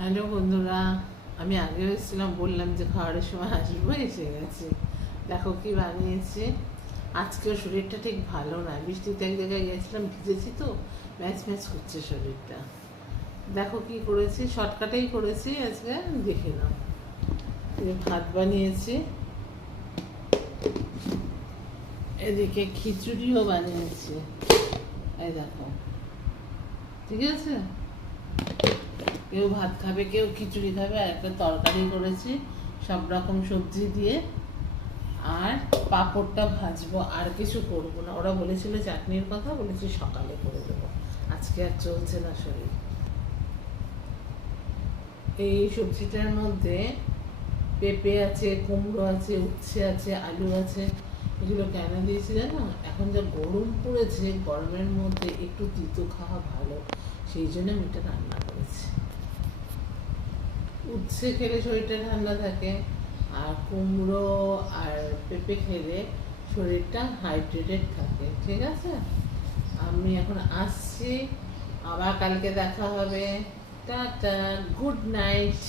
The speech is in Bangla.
হ্যালো বন্ধুরা, আমি আগেও এসেছিলাম, বললাম যে খাওয়ারের সময় আসবো, এসে গেছি। দেখো কি বানিয়েছি। আজকেও শরীরটা ঠিক ভালো না, বৃষ্টিতে এক জায়গায় গেছিলাম, ভিজেছি তো ম্যাচ ম্যাচ করছে শরীরটা। দেখো কি করেছি, শর্টকাটেই করেছি আজকে, দেখে নাও। ভাত বানিয়েছি, এদিকে খিচুড়িও বানিয়েছি, এই দেখো। ঠিক আছে, কেউ ভাত খাবে, কেউ খিচুড়ি খাবে, আর একটা তরকারি করেছি সব রকম সবজি দিয়ে। আর পাঁপড়টা ভাজবো, আর কিছু করবো না। ওরা বলেছিল চাটনির কথা, বলেছি সকালে করে দেবো, আজকে আর চলছে না শরীর। এই সবজিটার মধ্যে পেঁপে আছে, কুমড়ো আছে, উচ্ছে আছে, আলু আছে। এগুলো কেন দিয়েছি জানো? এখন যা গরম পড়েছে, গরমের মধ্যে একটু তিতো খাওয়া ভালো, সেই জন্য আমি এটা রান্না করেছি। উচ্ছে খেলে শরীরটা ঠান্ডা থাকে, আর কুমড়ো আর পেঁপে খেলে শরীরটা হাইড্রেটেড থাকে। ঠিক আছে, আমি এখন আসছি, আবার কালকে দেখা হবে। Tata, good night.